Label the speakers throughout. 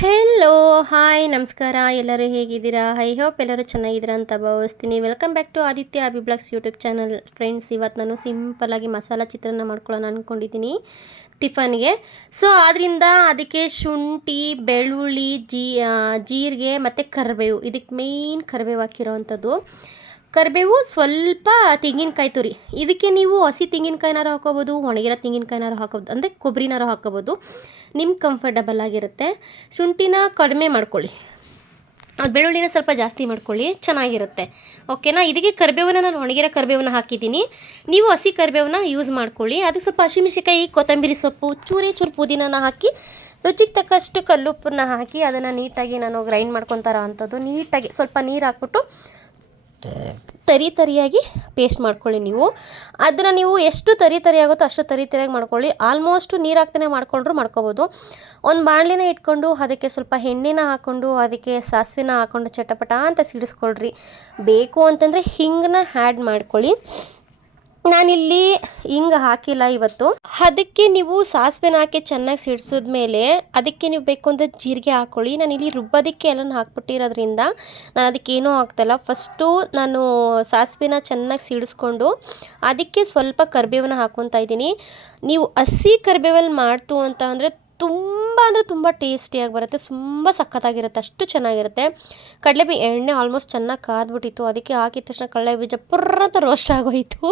Speaker 1: Hello hi ನಮಸ್ಕಾರ, ಎಲ್ಲರೂ ಹೇಗಿದ್ದೀರಾ? ಐ ಹೋಪ್ ಎಲ್ಲರೂ ಚೆನ್ನಾಗಿದ್ದೀರಾ ಅಂತ ಭಾವಿಸ್ತೀನಿ. Welcome back to Aditya Abhiblogs YouTube channel friends ಇವತ್ತು ನಾನು ಸಿಂಪಲ್ಲಾಗಿ ಮಸಾಲ ಚಿತ್ರಾನ್ನ ಮಾಡ್ಕೊಳ್ಳೋಣ ಅಂದ್ಕೊಂಡಿದ್ದೀನಿ ಟಿಫನ್ಗೆ. ಸೊ ಆದ್ದರಿಂದ ಅದಕ್ಕೆ ಶುಂಠಿ, ಬೆಳ್ಳುಳ್ಳಿ, ಜೀ ಜೀರಿಗೆ ಮತ್ತು ಕರಿಬೇವು. ಇದಕ್ಕೆ ಮೇಯ್ನ್ ಕರಿಬೇವು ಹಾಕಿರೋವಂಥದ್ದು. ಕರಿಬೇವು ಸ್ವಲ್ಪ ತೆಂಗಿನಕಾಯಿ ತುರಿ. ಇದಕ್ಕೆ ನೀವು ಹಸಿ ತೆಂಗಿನಕಾಯಿನಾರು ಹಾಕೋಬೋದು, ಒಣಗಿರೋ ತೆಂಗಿನಕಾಯಿನಾರು ಹಾಕೋಬೋದು, ಅಂದರೆ ಕೊಬ್ಬರಿನಾರು ಹಾಕೋಬೋದು. ನಿಮ್ಮ ಕಂಫರ್ಟಬಲ್ ಆಗಿರುತ್ತೆ. ಶುಂಠಿನ ಕಡಿಮೆ ಮಾಡ್ಕೊಳ್ಳಿ. ಬೆಳ್ಳುಳ್ಳಿನ ಸ್ವಲ್ಪ ಜಾಸ್ತಿ ಮಾಡ್ಕೊಳ್ಳಿ, ಚೆನ್ನಾಗಿರುತ್ತೆ. ಓಕೆನಾ ಇದಕ್ಕೆ ಕರಿಬೇವನ್ನ ನಾನು ಒಣಗಿರೋ ಕರಿಬೇವನ್ನ ಹಾಕಿದ್ದೀನಿ. ನೀವು ಹಸಿ ಕರಿಬೇವನ್ನ ಯೂಸ್ ಮಾಡ್ಕೊಳ್ಳಿ. ಅದಕ್ಕೆ ಸ್ವಲ್ಪ ಹಸಿಮೆಣಸಿಕಾಯಿ ಕೊತ್ತಂಬರಿ ಸೊಪ್ಪು, ಚೂರಿ ಚೂರು ಪುದೀನನ ಹಾಕಿ, ರುಚಿಗೆ ತಕ್ಕಷ್ಟು ಕಲ್ಲುಪ್ಪನ್ನ ಹಾಕಿ, ಅದನ್ನು ನೀಟಾಗಿ ನಾನು ಗ್ರೈಂಡ್ ಮಾಡ್ಕೊತಾರೋ ಅಂಥದ್ದು ನೀಟಾಗಿ ಸ್ವಲ್ಪ ನೀರು ಹಾಕ್ಬಿಟ್ಟು ತರಿ ತರಿಯಾಗಿ ಪೇಸ್ಟ್ ಮಾಡ್ಕೊಳ್ಳಿ ನೀವು. ಅದನ್ನು ನೀವು ಎಷ್ಟು ತರಿ ತರಿ ಆಗುತ್ತೋ ಅಷ್ಟು ತರಿ ತರಿಯಾಗಿ ಮಾಡ್ಕೊಳ್ಳಿ. ಆಲ್ಮೋಸ್ಟ್ ನೀರು ಹಾಕ್ತಾನೆ ಮಾಡ್ಕೊಂಡ್ರು ಮಾಡ್ಕೋಬೋದು. ಒಂದು ಬಾಣಲಿನ ಇಟ್ಕೊಂಡು ಅದಕ್ಕೆ ಸ್ವಲ್ಪ ಎಣ್ಣೆನ ಹಾಕ್ಕೊಂಡು ಅದಕ್ಕೆ ಸಾಸಿವೆನ ಹಾಕ್ಕೊಂಡು ಚಟಪಟ ಅಂತ ಸಿಡಿಸ್ಕೊಳ್ರಿ. ಬೇಕು ಅಂತಂದರೆ ಹಿಂಗನ್ನ ಆ್ಯಡ್ ಮಾಡ್ಕೊಳ್ಳಿ. ನಾನಿಲ್ಲಿ ಹಿಂಗ ಹಾಕಿಲ್ಲ ಇವತ್ತು. ಅದಕ್ಕೆ ನೀವು ಸಾಸಿವೆನ ಹಾಕಿ ಚೆನ್ನಾಗಿ ಸಿಡಿಸಿದ್ಮೇಲೆ ಅದಕ್ಕೆ ನೀವು ಬೇಕು ಅಂದರೆ ಜೀರಿಗೆ ಹಾಕೊಳ್ಳಿ. ನಾನು ಇಲ್ಲಿ ರುಬ್ಬೋದಕ್ಕೆ ಎಲ್ಲ ಹಾಕ್ಬಿಟ್ಟಿರೋದ್ರಿಂದ ನಾನು ಅದಕ್ಕೆ ಏನೂ ಹಾಕ್ತಲ್ಲ. ಫಸ್ಟು ನಾನು ಸಾಸಿವೆನ ಚೆನ್ನಾಗಿ ಸಿಡಿಸ್ಕೊಂಡು ಅದಕ್ಕೆ ಸ್ವಲ್ಪ ಕರಿಬೇವನ್ನ ಹಾಕ್ಕೊತಾ ಇದ್ದೀನಿ. ನೀವು ಹಸಿ ಕರಿಬೇವಲ್ಲಿ ಮಾಡ್ತು ಅಂತ ಅಂದರೆ ತುಂಬ ಅಂದರೆ ತುಂಬ ಟೇಸ್ಟಿಯಾಗಿ ಬರುತ್ತೆ, ತುಂಬ ಸಖತ್ತಾಗಿರುತ್ತೆ, ಅಷ್ಟು ಚೆನ್ನಾಗಿರುತ್ತೆ. ಕಡಲೆಬೀ ಎಣ್ಣೆ ಆಲ್ಮೋಸ್ಟ್ ಚೆನ್ನಾಗಿ ಕಾದ್ಬಿಟ್ಟಿತ್ತು, ಅದಕ್ಕೆ ಹಾಕಿದ ತಕ್ಷಣ ಕಡಲೆ ಬೀಜ ಪುರ್ರ ಅಂತ ರೋಸ್ಟ್ ಆಗೋಯಿತು.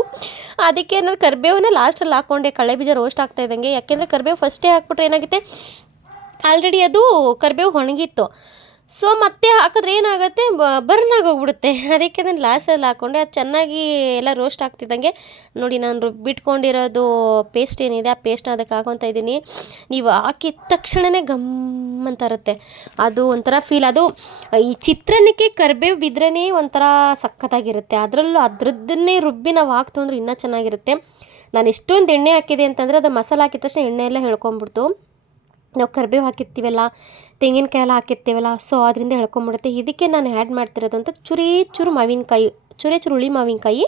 Speaker 1: ಅದಕ್ಕೆ ನಾನು ಕರಿಬೇವನ್ನ ಲಾಸ್ಟಲ್ಲಿ ಹಾಕ್ಕೊಂಡೆ ಕಡಲೆ ಬೀಜ ರೋಸ್ಟ್ ಆಗ್ತಾ ಇದ್ದಂಗೆ. ಯಾಕೆಂದರೆ ಕರಿಬೇವು ಫಸ್ಟೇ ಹಾಕ್ಬಿಟ್ರೆ ಏನಾಗುತ್ತೆ ಆಲ್ರೆಡಿ ಅದು ಕರಿಬೇವು ಒಣಗಿತ್ತು. ಸೊ ಮತ್ತೆ ಹಾಕಿದ್ರೆ ಏನಾಗುತ್ತೆ? ಬರ್ನ್ ಆಗೋಗ್ಬಿಡುತ್ತೆ. ಅದಕ್ಕೆ ನಾನು ಲಾಸಲ್ಲಿ ಹಾಕ್ಕೊಂಡೆ ಅದು ಚೆನ್ನಾಗಿ ಎಲ್ಲ ರೋಸ್ಟ್ ಆಗ್ತಿದ್ದಂಗೆ. ನೋಡಿ, ನಾನು ರುಬ್ಬಿಟ್ಕೊಂಡಿರೋದು ಪೇಸ್ಟ್ ಏನಿದೆ, ಆ ಪೇಸ್ಟ್ನ ಅದಕ್ಕೆ ಹಾಕೊತಾ ಇದ್ದೀನಿ. ನೀವು ಹಾಕಿದ ತಕ್ಷಣವೇ ಗಮ್ ಅಂತ ಇರುತ್ತೆ. ಅದು ಒಂಥರ ಫೀಲ್ ಅದು, ಈ ಚಿತ್ರಾನ್ನಕ್ಕೆ ಕರಿಬೇವು ಬಿದ್ರೇ ಒಂಥರ ಸಖತ್ತಾಗಿರುತ್ತೆ. ಅದರಲ್ಲೂ ಅದ್ರದ್ದನ್ನೇ ರುಬ್ಬಿ ನಾವು ಹಾಕ್ತು ಅಂದ್ರೆ ಇನ್ನೂ ಚೆನ್ನಾಗಿರುತ್ತೆ. ನಾನು ಎಷ್ಟೊಂದು ಎಣ್ಣೆ ಹಾಕಿದೆ ಅಂತಂದರೆ ಅದು ಮಸಾಲೆ ಹಾಕಿದ ತಕ್ಷಣ ಎಣ್ಣೆ ಎಲ್ಲ ಹೇಳ್ಕೊಂಬಿಡ್ತು. ನಾವು ಕರ್ಬೇವು ಹಾಕಿರ್ತೀವಲ್ಲ ತೆಂಗಿನಕಾಯಿ ಎಲ್ಲ ಹಾಕಿರ್ತೀವಲ್ಲ ಸೊ ಅದರಿಂದ ಎಳ್ಕೊಂಬಿಡುತ್ತೆ. ಇದಕ್ಕೆ ನಾನು ಆ್ಯಡ್ ಮಾಡ್ತಿರೋದಂತ ಚುರಿ ಚೂರು ಮಾವಿನಕಾಯಿ, ಚುರಿ ಚೂರು ಹುಳಿ ಮಾವಿನಕಾಯಿ,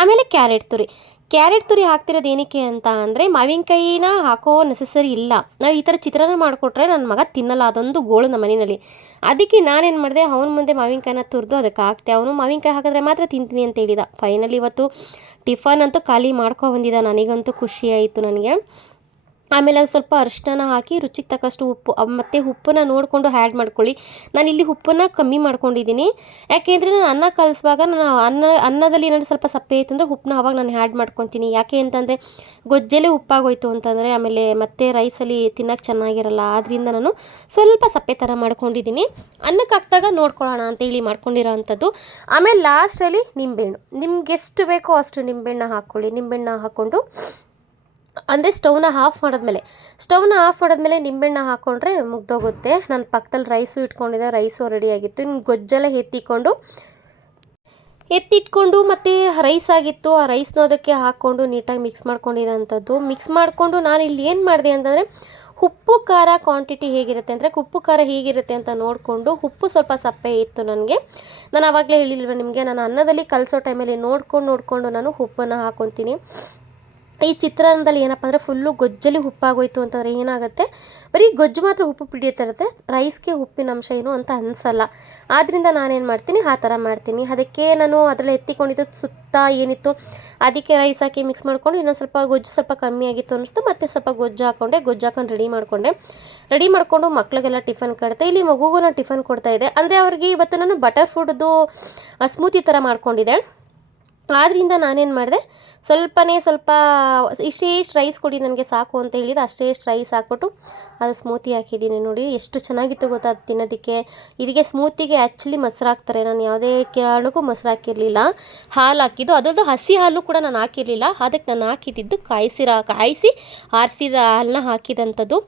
Speaker 1: ಆಮೇಲೆ ಕ್ಯಾರೆಟ್ ತುರಿ. ಕ್ಯಾರೆಟ್ ತುರಿ ಹಾಕ್ತಿರೋದು ಏನಕ್ಕೆ ಅಂತ ಅಂದರೆ ಮಾವಿನಕಾಯಿನ ಹಾಕೋ ನೆಸಸರಿ ಇಲ್ಲ. ನಾವು ಈ ಥರ ಚಿತ್ರಾನ್ನ ಮಾಡಿಕೊಟ್ರೆ ನನ್ನ ಮಗ ತಿನ್ನಲ್ಲ, ಅದೊಂದು ಗೋಳು ನಮ್ಮ ಮನೆಯಲ್ಲಿ. ಅದಕ್ಕೆ ನಾನೇನು ಮಾಡಿದೆ, ಅವನ ಮುಂದೆ ಮಾವಿನಕಾಯಿನ ತುರಿದು ಅದಕ್ಕೆ ಹಾಕ್ತೆ ಅವನು ಮಾವಿನಕಾಯಿ ಹಾಕಿದ್ರೆ ಮಾತ್ರ ತಿಂತೀನಿ ಅಂತ ಹೇಳಿದ. ಫೈನಲಿ ಇವತ್ತು ಟಿಫನ್ ಅಂತೂ ಖಾಲಿ ಮಾಡ್ಕೊ ಬಂದಿದ್ದ, ನನಗಂತೂ ಖುಷಿ ಆಯಿತು ನನಗೆ. ಆಮೇಲೆ ಅದು ಸ್ವಲ್ಪ ಅರಿಶಿನ ಹಾಕಿ ರುಚಿಗೆ ತಕ್ಕಷ್ಟು ಉಪ್ಪು ಮತ್ತು ಉಪ್ಪನ್ನ ನೋಡಿಕೊಂಡು ಹ್ಯಾಡ್ ಮಾಡ್ಕೊಳ್ಳಿ. ನಾನು ಇಲ್ಲಿ ಉಪ್ಪನ್ನ ಕಮ್ಮಿ ಮಾಡ್ಕೊಂಡಿದ್ದೀನಿ ಯಾಕೆಂದರೆ ನಾನು ಅನ್ನ ಕಲಿಸುವಾಗ ನಾನು ಅನ್ನ, ಅನ್ನದಲ್ಲಿ ಏನಾದರೂ ಸ್ವಲ್ಪ ಸಪ್ಪೆ ಇತ್ತಂದರೆ ಉಪ್ಪನ್ನ ಅವಾಗ ನಾನು ಹ್ಯಾಡ್ ಮಾಡ್ಕೊತೀನಿ. ಯಾಕೆ ಅಂತಂದರೆ ಗೊಜ್ಜಲ್ಲೇ ಉಪ್ಪಾಗೋಯ್ತು ಅಂತಂದರೆ ಆಮೇಲೆ ಮತ್ತೆ ರೈಸಲ್ಲಿ ತಿನ್ನೋಕೆ ಚೆನ್ನಾಗಿರಲ್ಲ ಆದ್ದರಿಂದ ನಾನು ಸ್ವಲ್ಪ ಸಪ್ಪೆ ಥರ ಮಾಡ್ಕೊಂಡಿದ್ದೀನಿ ಅನ್ನಕ್ಕೆ ಹಾಕ್ದಾಗ ನೋಡ್ಕೊಳ್ಳೋಣ ಅಂತೇಳಿ ಮಾಡ್ಕೊಂಡಿರೋ ಅಂಥದ್ದು ಆಮೇಲೆ ಲಾಸ್ಟಲ್ಲಿ ನಿಂಬೆಹಣ್ಣು. ನಿಮ್ಗೆ ಎಷ್ಟು ಬೇಕೋ ಅಷ್ಟು ನಿಂಬೆಹಣ್ಣು ಹಾಕ್ಕೊಳ್ಳಿ. ನಿಂಬೆಹಣ್ಣು ಹಾಕ್ಕೊಂಡು ಅಂದರೆ ಸ್ಟವ್ನ ಆಫ್ ಮಾಡಿದ್ಮೇಲೆ. ಸ್ಟವ್ನ ಆಫ್ ಮಾಡಿದ್ಮೇಲೆ ನಿಂಬೆಹಣ್ಣ ಹಾಕ್ಕೊಂಡ್ರೆ ಮುಗ್ದೋಗುತ್ತೆ. ನಾನು ಪಕ್ಕದಲ್ಲಿ ರೈಸು ಇಟ್ಕೊಂಡಿದ್ದೆ. ರೈಸು ರೆಡಿಯಾಗಿತ್ತು ಇನ್ನು ಗೊಜ್ಜೆಲ್ಲ ಎತ್ತಿಕೊಂಡು, ಎತ್ತಿಟ್ಕೊಂಡು ಮತ್ತು ರೈಸ್ ಆಗಿತ್ತು. ಆ ರೈಸ್ನ ಅದಕ್ಕೆ ಹಾಕ್ಕೊಂಡು ನೀಟಾಗಿ ಮಿಕ್ಸ್ ಮಾಡ್ಕೊಂಡಿದ್ದಂಥದ್ದು ಮಿಕ್ಸ್ ಮಾಡಿಕೊಂಡು ನಾನು ಇಲ್ಲಿ ಏನು ಮಾಡಿದೆ ಅಂತಂದರೆ, ಉಪ್ಪು, ಖಾರ ಕ್ವಾಂಟಿಟಿ ಹೇಗಿರುತ್ತೆ ಅಂದರೆ, ಉಪ್ಪು, ಖಾರ ಹೇಗಿರುತ್ತೆ ಅಂತ ನೋಡಿಕೊಂಡು ಉಪ್ಪು ಸ್ವಲ್ಪ ಸಪ್ಪೆ ಇತ್ತು ನನಗೆ. ನಾನು ಆವಾಗಲೇ ಹೇಳಿಲ್ವ ನಿಮಗೆ, ನಾನು ಅನ್ನದಲ್ಲಿ ಕಲಿಸೋ ಟೈಮಲ್ಲಿ ನೋಡ್ಕೊಂಡು, ನೋಡಿಕೊಂಡು ನಾನು ಉಪ್ಪನ್ನು ಹಾಕ್ಕೊತೀನಿ ಈ ಚಿತ್ರಾನ್ನದಲ್ಲಿ ಏನಪ್ಪ ಅಂದರೆ ಫುಲ್ಲು ಗೊಜ್ಜಲ್ಲಿ ಉಪ್ಪಾಗೋಯ್ತು ಅಂತಂದರೆ ಏನಾಗುತ್ತೆ? ಬರೀ ಗೊಜ್ಜು ಮಾತ್ರ ಉಪ್ಪು ಪಿಡಿಯುತ್ತಾ ಇರುತ್ತೆ, ರೈಸ್ಗೆ ಉಪ್ಪಿನ ಅಂಶ ಏನು ಅಂತ ಅನಿಸಲ್ಲ. ಆದ್ದರಿಂದ ನಾನೇನು ಮಾಡ್ತೀನಿ, ಆ ಥರ ಮಾಡ್ತೀನಿ. ಅದಕ್ಕೆ ನಾನು ಅದರಲ್ಲಿ ಎತ್ತಿಕೊಂಡಿದ್ದು ಸುತ್ತ ಏನಿತ್ತು, ಅದಕ್ಕೆ ರೈಸ್ ಹಾಕಿ ಮಿಕ್ಸ್ ಮಾಡ್ಕೊಂಡು ಇನ್ನೊಂದು ಸ್ವಲ್ಪ ಗೊಜ್ಜು ಸ್ವಲ್ಪ ಕಮ್ಮಿ ಆಗಿತ್ತು ಅನ್ನಿಸ್ತು, ಮತ್ತೆ ಸ್ವಲ್ಪ ಗೊಜ್ಜು ಹಾಕ್ಕೊಂಡೆ ಗೊಜ್ಜು ಹಾಕೊಂಡು ರೆಡಿ ಮಾಡಿಕೊಂಡೆ. ರೆಡಿ ಮಾಡಿಕೊಂಡು ಮಕ್ಳಿಗೆಲ್ಲ ಟಿಫನ್ ಕಟ್ತೆ ಇಲ್ಲಿ ಮಗುಗೂ ನಾನು ಟಿಫನ್ ಕೊಡ್ತಾ ಇದ್ದೆ. ಅಂದರೆ ಅವ್ರಿಗೆ ಇವತ್ತು ನಾನು ಬಟರ್ ಫುಡ್ದು ಸ್ಮೂತಿ ಥರ ಮಾಡ್ಕೊಂಡಿದ್ದೆ. ಆದ್ದರಿಂದ ನಾನೇನು ಮಾಡಿದೆ ಸ್ವಲ್ಪನೇ ಸ್ವಲ್ಪ ಇಷ್ಟೇ ಇಷ್ಟು ರೈಸ್ ಕೊಡಿ, ನನಗೆ ಸಾಕು ಅಂತ ಹೇಳಿದ ಅಷ್ಟೇ ಇಷ್ಟು ರೈಸ್ ಹಾಕ್ಬಿಟ್ಟು ಅದು ಸ್ಮೂತಿ ಹಾಕಿದ್ದೀನಿ ನೋಡಿ, ಎಷ್ಟು ಚೆನ್ನಾಗಿತ್ತು ಗೊತ್ತಾ ಅದು ತಿನ್ನೋದಕ್ಕೆ. ಇದಕ್ಕೆ ಸ್ಮೂತಿಗೆ ಆ್ಯಕ್ಚುಲಿ ಮೊಸರು ಹಾಕ್ತಾರೆ. ನಾನು ಯಾವುದೇ ಕಾರಣಕ್ಕೂ ಮೊಸರು ಹಾಕಿರಲಿಲ್ಲ. ಹಾಲು ಹಾಕಿದ್ದು, ಅದರದ್ದು ಹಸಿ ಹಾಲು ಕೂಡ ನಾನು ಹಾಕಿರಲಿಲ್ಲ. ಅದಕ್ಕೆ ನಾನು ಹಾಕಿದ್ದು ಕಾಯಿಸಿರ, ಕಾಯಿಸಿ ಆರಿಸಿದ ಹಾಲನ್ನ ಹಾಕಿದಂಥದ್ದು.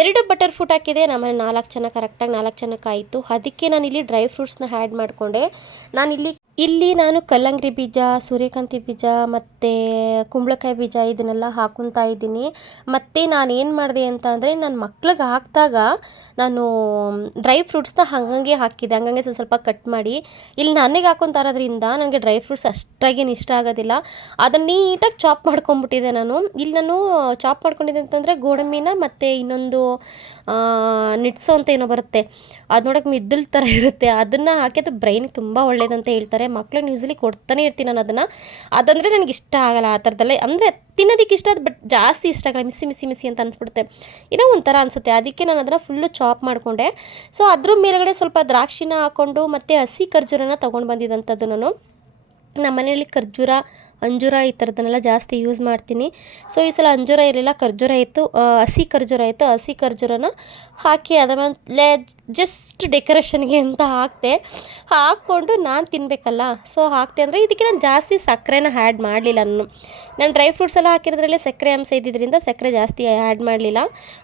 Speaker 1: ಎರಡು ಬಟರ್ ಫ್ರೂಟ್ ಹಾಕಿದೆ ನಮ್ಮನೆ ನಾಲ್ಕು ಜನ ಕರೆಕ್ಟಾಗಿ ನಾಲ್ಕು ಜನಕ್ಕೆ ಆಯಿತು. ಅದಕ್ಕೆ ನಾನಿಲ್ಲಿ ಡ್ರೈ ಫ್ರೂಟ್ಸ್ನ ಆ್ಯಡ್ ಮಾಡಿಕೊಂಡೆ. ನಾನಿಲ್ಲಿ ಇಲ್ಲಿ ನಾನು ಕಲ್ಲಂಗಡಿ ಬೀಜ, ಸೂರ್ಯಕಾಂತಿ ಬೀಜ ಮತ್ತು ಕುಂಬಳಕಾಯಿ ಬೀಜ ಇದನ್ನೆಲ್ಲ ಹಾಕೊತಾ ಇದ್ದೀನಿ. ಮತ್ತು ನಾನು ಏನು ಮಾಡಿದೆ ಅಂತ ಅಂದರೆ ನನ್ನ ಮಕ್ಳಿಗೆ ಹಾಕಿದಾಗ ನಾನು ಡ್ರೈ ಫ್ರೂಟ್ಸ್ನ ಹಂಗಂಗೆ ಹಾಕಿದೆ. ಹಂಗಂಗೆ ಸ್ವಲ್ಪ ಸ್ವಲ್ಪ ಕಟ್ ಮಾಡಿ. ಇಲ್ಲಿ ನನಗೆ ಹಾಕೊತಾ ಇರೋದ್ರಿಂದ ನನಗೆ ಡ್ರೈ ಫ್ರೂಟ್ಸ್ ಅಷ್ಟಾಗೇನು ಇಷ್ಟ ಆಗೋದಿಲ್ಲ. ಅದನ್ನು ನೀಟಾಗಿ ಚಾಪ್ ಮಾಡ್ಕೊಂಬಿಟ್ಟಿದೆ ನಾನು. ಇಲ್ಲಿ ನಾನು ಚಾಪ್ ಮಾಡ್ಕೊಂಡಿದ್ದೆ ಅಂತಂದರೆ ಗೋಡಂಬಿನ ಮತ್ತು ಇನ್ನೊಂದು ನಿಟ್ಸೋ ಅಂತ ಏನೋ ಬರುತ್ತೆ. ಅದು ನೋಡೋಕೆ ಮಿದ್ದಲ್ ಥರ ಇರುತ್ತೆ. ಅದನ್ನು ಹಾಕಿ ಅದು ಬ್ರೈನಿಗೆ ತುಂಬ ಒಳ್ಳೇದಂತ ಹೇಳ್ತಾರೆ. ಮಕ್ಳನ್ನ ಯೂಸಲಿ ಕೊಡ್ತಾನೆ ಇರ್ತೀನಿ ನಾನು ಅದನ್ನು. ಅದಂದರೆ ನನಗೆ ಇಷ್ಟ ಆಗಲ್ಲ ಆ ಥರದಲ್ಲೇ ಅಂದರೆ ತಿನ್ನೋದಕ್ಕೆ ಇಷ್ಟ, ಅದು ಬಟ್ ಜಾಸ್ತಿ ಇಷ್ಟ ಆಗಲ್ಲ. ಮಿಸಿ ಮಿಸಿ ಮಿಸಿ ಅಂತ ಅನಿಸ್ಬಿಡುತ್ತೆ. ಏನೋ ಒಂಥರ ಅನಿಸುತ್ತೆ. ಅದಕ್ಕೆ ನಾನು ಅದನ್ನು ಫುಲ್ಲು ಚಾಪ್ ಮಾಡಿಕೊಂಡೆ. ಸೊ ಅದ್ರ ಮೇಲುಗಡೆ ಸ್ವಲ್ಪ ದ್ರಾಕ್ಷಿನ ಹಾಕ್ಕೊಂಡು ಮತ್ತು ಹಸಿ ಖರ್ಜೂರನ ತೊಗೊಂಡು ಬಂದಿದ್ದಂಥದ್ದು ನಾನು. ನಮ್ಮ ಮನೆಯಲ್ಲಿ ಖರ್ಜೂರ ಅಂಜೂರ ಈ ಥರದನ್ನೆಲ್ಲ ಜಾಸ್ತಿ ಯೂಸ್ ಮಾಡ್ತೀನಿ. ಸೊ ಈ ಸಲ ಅಂಜೂರ ಇರಲಿಲ್ಲ, ಖರ್ಜೂರ ಇತ್ತು ಹಸಿ ಖರ್ಜೂರ ಇತ್ತು. ಹಸಿ ಖರ್ಜೂರನ ಹಾಕಿ ಅದಮೇಲೆ ಮೇಲೆ ಜಸ್ಟ್ ಡೆಕೋರೇಷನ್ಗೆ ಅಂತ ಹಾಕಿದೆ. ಹಾಕ್ಕೊಂಡು ನಾನು ತಿನ್ನಬೇಕಲ್ಲ ಸೊ ಹಾಕ್ತೆ ಅಂದರೆ ಇದಕ್ಕೆ ನಾನು ಜಾಸ್ತಿ ಸಕ್ಕರೆನ ಆ್ಯಡ್ ಮಾಡಲಿಲ್ಲ ನಾನು. ನಾನು ಡ್ರೈ ಫ್ರೂಟ್ಸ್ ಎಲ್ಲ ಹಾಕಿರೋದ್ರಲ್ಲೇ ಸಕ್ಕರೆ ಅಂಶ ಇದ್ದಿದ್ದರಿಂದ ಸಕ್ಕರೆ ಜಾಸ್ತಿ ಆ್ಯಡ್ ಮಾಡಲಿಲ್ಲ.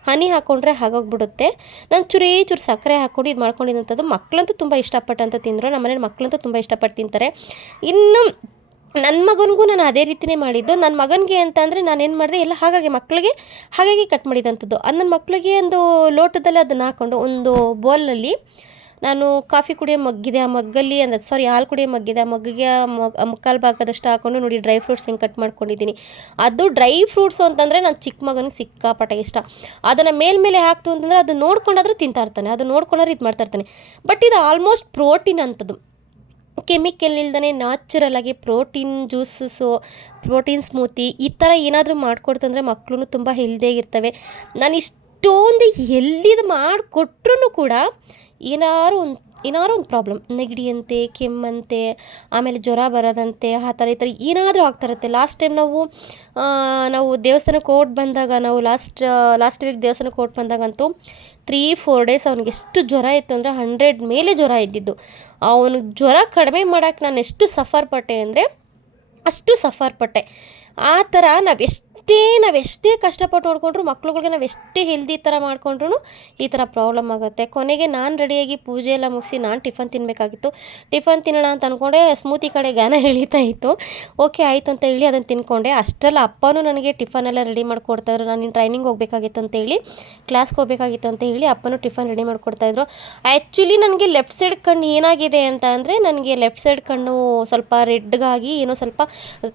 Speaker 1: ಹನಿ ಹಾಕ್ಕೊಂಡ್ರೆ ಹಾಗೋಗ್ಬಿಡುತ್ತೆ. ನಾನು ಚುರೇ ಚೂರು ಸಕ್ಕರೆ ಹಾಕ್ಕೊಂಡು ಇದು ಮಾಡ್ಕೊಂಡಿದ್ದಂಥದ್ದು ಮಕ್ಕಳಂತೂ ತುಂಬ ಇಷ್ಟಪಟ್ಟಂತ ತಿಂದರು. ನಮ್ಮ ಮನೇಲಿ ಮಕ್ಕಳಂತೂ ತುಂಬ ಇಷ್ಟಪಟ್ಟು ತಿಂತಾರೆ. ಇನ್ನು ನನ್ನ ಮಗನಿಗೂ ನಾನು ಅದೇ ರೀತಿನೇ ಮಾಡಿದ್ದು. ನನ್ನ ಮಗನಿಗೆ ಅಂತ ಅಂದರೆ ನಾನೇನು ಮಾಡಿದೆ, ಎಲ್ಲ ಹಾಗಾಗಿ ಮಕ್ಕಳಿಗೆ ಹಾಗಾಗಿ ಕಟ್ ಮಾಡಿದಂಥದ್ದು ಅದು ನನ್ನ ಮಕ್ಕಳಿಗೆ ಒಂದು ಲೋಟದಲ್ಲಿ ಅದನ್ನು ಹಾಕ್ಕೊಂಡು ಒಂದು ಬೌಲ್ನಲ್ಲಿ ನಾನು ಕಾಫಿ ಕುಡಿಯೋ ಮಗ್ಗಿದೆ, ಆ ಮಗ್ಗಲ್ಲಿ ಅಂದರೆ ಸಾರಿ ಹಾಲು ಕುಡಿಯೋ ಮಗ್ಗಿದೆ, ಆ ಮಗ್ಗಿಗೆ ಮುಕ್ಕಾಲು ಭಾಗದಷ್ಟು ಹಾಕೊಂಡು ನೋಡಿ ಡ್ರೈ ಫ್ರೂಟ್ಸ್ ಹೆಂಗೆ ಕಟ್ ಮಾಡ್ಕೊಂಡಿದ್ದೀನಿ. ಅದು ಡ್ರೈ ಫ್ರೂಟ್ಸು ಅಂತಂದರೆ ನಾನು ಚಿಕ್ಕ ಮಗನಿಗೆ ಸಿಕ್ಕಾಪಟ್ಟೆ ಇಷ್ಟ. ಅದನ್ನು ಮೇಲ್ಮೇಲೆ ಹಾಕ್ತು ಅಂತಂದರೆ ಅದು ನೋಡ್ಕೊಂಡಾದ್ರೂ ತಿಂತಾ ಇರ್ತಾನೆ, ಅದು ನೋಡ್ಕೊಂಡ್ರೆ ಇದು ಮಾಡ್ತಾ ಇರ್ತಾನೆ. ಬಟ್ ಇದು ಆಲ್ಮೋಸ್ಟ್ ಪ್ರೋಟೀನ್ ಅಂಥದ್ದು ಕೆಮಿಕಲ್ ಇಲ್ದೇ ನ್ಯಾಚುರಲ್ ಆಗಿ ಪ್ರೋಟೀನ್ ಜ್ಯೂಸಸ್ಸು ಪ್ರೋಟೀನ್ ಸ್ಮೂತಿ ಈ ಥರ ಏನಾದರೂ ಮಾಡಿಕೊಡ್ತಂದ್ರೆ ಮಕ್ಕಳು ತುಂಬ ಹೆಲ್ದಿಯಾಗಿರ್ತವೆ ನಾನು ಇಷ್ಟೊಂದು ಎಲ್ಲಿದು ಮಾಡಿಕೊಟ್ರು ಕೂಡ ಏನಾದ್ರು ಒಂದು ಏನಾದ್ರು ಒಂದು ಪ್ರಾಬ್ಲಮ್ ನೆಗಡಿಯಂತೆ, ಕೆಮ್ಮಂತೆ, ಆಮೇಲೆ ಜ್ವರ ಬರೋದಂತೆ, ಆ ಥರ ಈ ಥರ ಏನಾದರೂ ಆಗ್ತಾ ಇರುತ್ತೆ. ಲಾಸ್ಟ್ ಟೈಮ್ ನಾವು ನಾವು ದೇವಸ್ಥಾನಕ್ಕೆ ಓಟ್ ಬಂದಾಗ, ನಾವು ಲಾಸ್ಟ್ ಲಾಸ್ಟ್ ವೀಕ್ ದೇವಸ್ಥಾನಕ್ಕೆ ಓಟ್ ಬಂದಾಗಂತೂ ತ್ರೀ ಫೋರ್ ಡೇಸ್ ಅವ್ನಿಗೆ ಎಷ್ಟು ಜ್ವರ ಇತ್ತು ಅಂದರೆ ಹಂಡ್ರೆಡ್ ಮೇಲೆ ಜ್ವರ ಇದ್ದಿದ್ದು. ಅವನು ಜ್ವರ ಕಡಿಮೆ ಮಾಡೋಕ್ಕೆ ನಾನು ಎಷ್ಟು ಸಫರ್ ಪಟ್ಟೆ ಅಂದರೆ ಅಷ್ಟು ಸಫರ್ ಪಟ್ಟೆ ಆ ಥರ ನಾವು ಎಷ್ಟೇ ನಾವು ಎಷ್ಟೇ ಕಷ್ಟಪಟ್ಟು ನೋಡಿಕೊಂಡ್ರು, ಮಕ್ಳುಗಳಿಗೆ ನಾವು ಎಷ್ಟೇ ಹೆಲ್ದಿ ಥರ ಮಾಡಿಕೊಂಡ್ರು ಈ ಥರ ಪ್ರಾಬ್ಲಮ್ ಆಗುತ್ತೆ. ಕೊನೆಗೆ ನಾನು ರೆಡಿಯಾಗಿ ಪೂಜೆ ಎಲ್ಲ ಮುಗಿಸಿ ನಾನು ಟಿಫನ್ ತಿನ್ನಬೇಕಾಗಿತ್ತು ಟಿಫನ್ ತಿನ್ನೋಣ ಅಂತ ಅಂದ್ಕೊಂಡೆ ಸ್ಮೂತಿ ಕಡೆ ಗಾನ ಎಳೀತಾ ಇತ್ತು. ಓಕೆ ಆಯಿತು ಅಂತ ಹೇಳಿ ಅದನ್ನು ತಿನ್ಕೊಂಡೆ. ಅಷ್ಟೆಲ್ಲ ಅಪ್ಪನೂ ನನಗೆ ಟಿಫನ್ ಎಲ್ಲ ರೆಡಿ ಮಾಡಿಕೊಡ್ತಾಯಿದ್ರು ನಾನು ಟ್ರೈನಿಂಗ್ ಹೋಗಬೇಕಾಗಿತ್ತು ಅಂತ ಹೇಳಿ ಕ್ಲಾಸ್ಗೆ ಹೋಗಬೇಕಾಗಿತ್ತು ಅಂತ ಹೇಳಿ ಅಪ್ಪನೂ ಟಿಫನ್ ರೆಡಿ ಮಾಡಿಕೊಡ್ತಾಯಿದ್ರು ಆ್ಯಕ್ಚುಲಿ ನನಗೆ ಲೆಫ್ಟ್ ಸೈಡ್ ಕಣ್ಣು ಏನಾಗಿದೆ ಅಂತ ಅಂದರೆ, ನನಗೆ ಲೆಫ್ಟ್ ಸೈಡ್ ಕಣ್ಣು ಸ್ವಲ್ಪ ರೆಡ್ಗಾಗಿ ಏನೋ ಸ್ವಲ್ಪ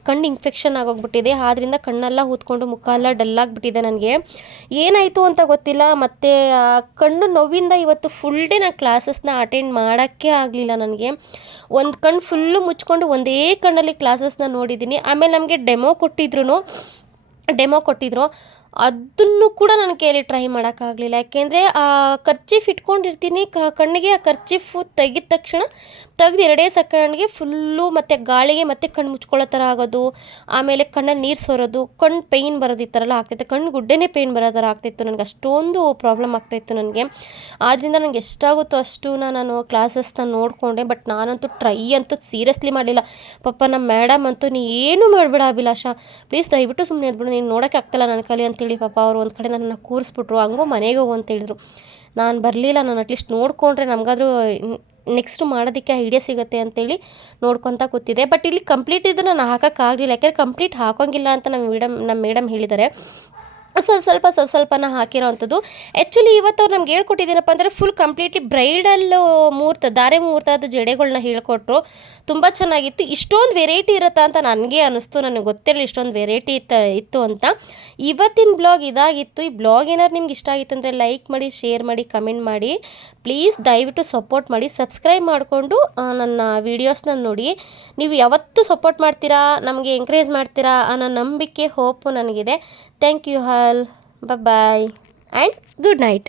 Speaker 1: ಕಣ್ಣು ಇನ್ಫೆಕ್ಷನ್ ಆಗೋಗ್ಬಿಟ್ಟಿದೆ. ಆದ್ದರಿಂದ ಕಣ್ಣೆಲ್ಲ ಊದ್ಕೊಂಡು ಮುಖ ಎಲ್ಲ ಡಲ್ ಆಗಿಬಿಟ್ಟಿದೆ ನನಗೆ. ಏನಾಯಿತು ಅಂತ ಗೊತ್ತಿಲ್ಲ, ಮತ್ತು ಕಣ್ಣು ನೋವಿಂದ ಇವತ್ತು ಫುಲ್ ಡೇ ನಾನು ಕ್ಲಾಸಸ್ನ ಅಟೆಂಡ್ ಮಾಡೋಕ್ಕೆ ಆಗಲಿಲ್ಲ ನನಗೆ. ಒಂದು ಕಣ್ಣು ಫುಲ್ಲು ಮುಚ್ಕೊಂಡು ಒಂದೇ ಕಣ್ಣಲ್ಲಿ ಕ್ಲಾಸಸ್ನ ನೋಡಿದ್ದೀನಿ. ಆಮೇಲೆ ನಮಗೆ ಡೆಮೋ ಕೊಟ್ಟಿದ್ರು ಡೆಮೋ ಕೊಟ್ಟಿದ್ರು. ಅದನ್ನು ಕೂಡ ನನ್ನ ಕೈಯಲ್ಲಿ ಟ್ರೈ ಮಾಡೋಕ್ಕಾಗಲಿಲ್ಲ. ಯಾಕೆಂದರೆ, ಆ ಕರ್ಚೀಫ್ ಇಟ್ಕೊಂಡಿರ್ತೀನಿ. ಕಣ್ಣಿಗೆ ಆ ಕರ್ಚೀಫು ತೆಗಿದ ತಕ್ಷಣ ತೆಗ್ದು ಎರಡೇ ಸೆಕೆಂಡ್ಗೆ ಫುಲ್ಲು ಮತ್ತು ಗಾಳಿಗೆ ಮತ್ತೆ ಕಣ್ಣು ಮುಚ್ಕೊಳ್ಳೋ ಥರ ಆಗೋದು. ಆಮೇಲೆ ಕಣ್ಣಲ್ಲಿ ನೀರು ಸೋರೋದು. ಕಣ್ಣು ಪೇಯ್ನ್ ಬರೋದು ಈ ಥರ ಎಲ್ಲ ಆಗ್ತಿತ್ತು. ಕಣ್ಣು ಗುಡ್ಡೆನೇ ಪೇಯ್ನ್ ಬರೋ ಥರ ಆಗ್ತಿತ್ತು. ನನಗೆ ಅಷ್ಟೊಂದು ಪ್ರಾಬ್ಲಮ್ ಆಗ್ತಾಯಿತ್ತು ನನಗೆ. ಆದ್ದರಿಂದ ನನಗೆ ಎಷ್ಟಾಗುತ್ತೋ ಅಷ್ಟು ನಾನು ಕ್ಲಾಸಸ್ನ ನೋಡಿಕೊಂಡೆ. ಬಟ್ ನಾನಂತೂ ಟ್ರೈ ಅಂತೂ ಸೀರಿಯಸ್ಲಿ ಮಾಡಲಿಲ್ಲ. ಪಾಪ ನಮ್ಮ ಮೇಡಮ್ ಅಂತೂ, ನೀ ಏನು ಮಾಡಬೇಡ ಅಭಿಲಾಷ. ಪ್ಲೀಸ್ ದಯವಿಟ್ಟು ಸುಮ್ಮನೆ ಎದ್ಬಿಡು ನೀನು ನೋಡೋಕ್ಕೆ ಆಗ್ತಾಯಿಲ್ಲ ನನ್ನ ಕಲಿ ಅಂತೇಳಿ ಪಾಪ ಅವರು ಒಂದು ಕಡೆ ನನ್ನನ್ನು ಕೂರಿಸ್ಬಿಟ್ರು, ಹಂಗೂ ಮನೆಗೆ ಹೋಗು ಅಂತ ಹೇಳಿದ್ರು ನಾನು ಬರಲಿಲ್ಲ, ನಾನು ಅಟ್ಲೀಸ್ಟ್ ನೋಡಿಕೊಂಡ್ರೆ ನಮಗಾದರೂ ನೆಕ್ಸ್ಟ್ ಮಾಡೋದಕ್ಕೆ ಐಡಿಯಾ ಸಿಗುತ್ತೆ ಅಂತೇಳಿ ನೋಡ್ಕೊತಾ ಕೂತಿದ್ದೆ. ಬಟ್ ಇಲ್ಲಿ ಕಂಪ್ಲೀಟ್ ಇದು ನಾನು ಹಾಕೋಕ್ಕಾಗಲಿಲ್ಲ ಯಾಕೆಂದರೆ ಕಂಪ್ಲೀಟ್ ಹಾಕೋಂಗಿಲ್ಲ ಅಂತ ನಮ್ಮ ಮೇಡಮ್ ನಮ್ಮ ಮೇಡಮ್ ಹೇಳಿದ್ದಾರೆ ಸ್ವಲ್ಪ ಸ್ವಲ್ಪ ಸ್ವಲ್ಪ ಸ್ವಲ್ಪನ ಹಾಕಿರೋ ಅಂಥದ್ದು ಆ್ಯಕ್ಚುಲಿ ಇವತ್ತು ಅವ್ರು ನಮ್ಗೆ ಹೇಳ್ಕೊಟ್ಟಿದ್ದೀನಪ್ಪ ಅಂದರೆ ಫುಲ್ ಕಂಪ್ಲೀಟ್ಲಿ ಬ್ರೈಡಲ್ ಮುಹೂರ್ತ ಧಾರೆ ಮುಹೂರ್ತದ ಜಡೆಗಳನ್ನ ಹೇಳ್ಕೊಟ್ರು. ತುಂಬ ಚೆನ್ನಾಗಿತ್ತು. ಇಷ್ಟೊಂದು ವೆರೈಟಿ ಇರುತ್ತಾ ಅಂತ ನನಗೆ ಅನ್ನಿಸ್ತು ನನಗೆ ಗೊತ್ತಿರಲಿಲ್ಲ ಇಷ್ಟೊಂದು ವೆರೈಟಿ ಇತ್ತು ಇತ್ತು ಅಂತ. ಇವತ್ತಿನ ಬ್ಲಾಗ್ ಇದಾಗಿತ್ತು. ಈ ಬ್ಲಾಗ್ ಏನಾದ್ರು ನಿಮ್ಗೆ ಇಷ್ಟ ಆಗಿತ್ತು ಅಂದರೆ ಲೈಕ್ ಮಾಡಿ ಶೇರ್ ಮಾಡಿ ಕಮೆಂಟ್ ಮಾಡಿ. ಪ್ಲೀಸ್ ದಯವಿಟ್ಟು ಸಪೋರ್ಟ್ ಮಾಡಿ. ಸಬ್ಸ್ಕ್ರೈಬ್ ಮಾಡಿಕೊಂಡು ನನ್ನ ವೀಡಿಯೋಸ್ನ ನೋಡಿ. ನೀವು ಯಾವತ್ತೂ ಸಪೋರ್ಟ್ ಮಾಡ್ತೀರಾ, ನಮಗೆ ಎಂಕರೇಜ್ ಮಾಡ್ತೀರಾ ಅನ್ನೋ ನಂಬಿಕೆ ಹೋಪು ನನಗಿದೆ. thank you hall boy and good night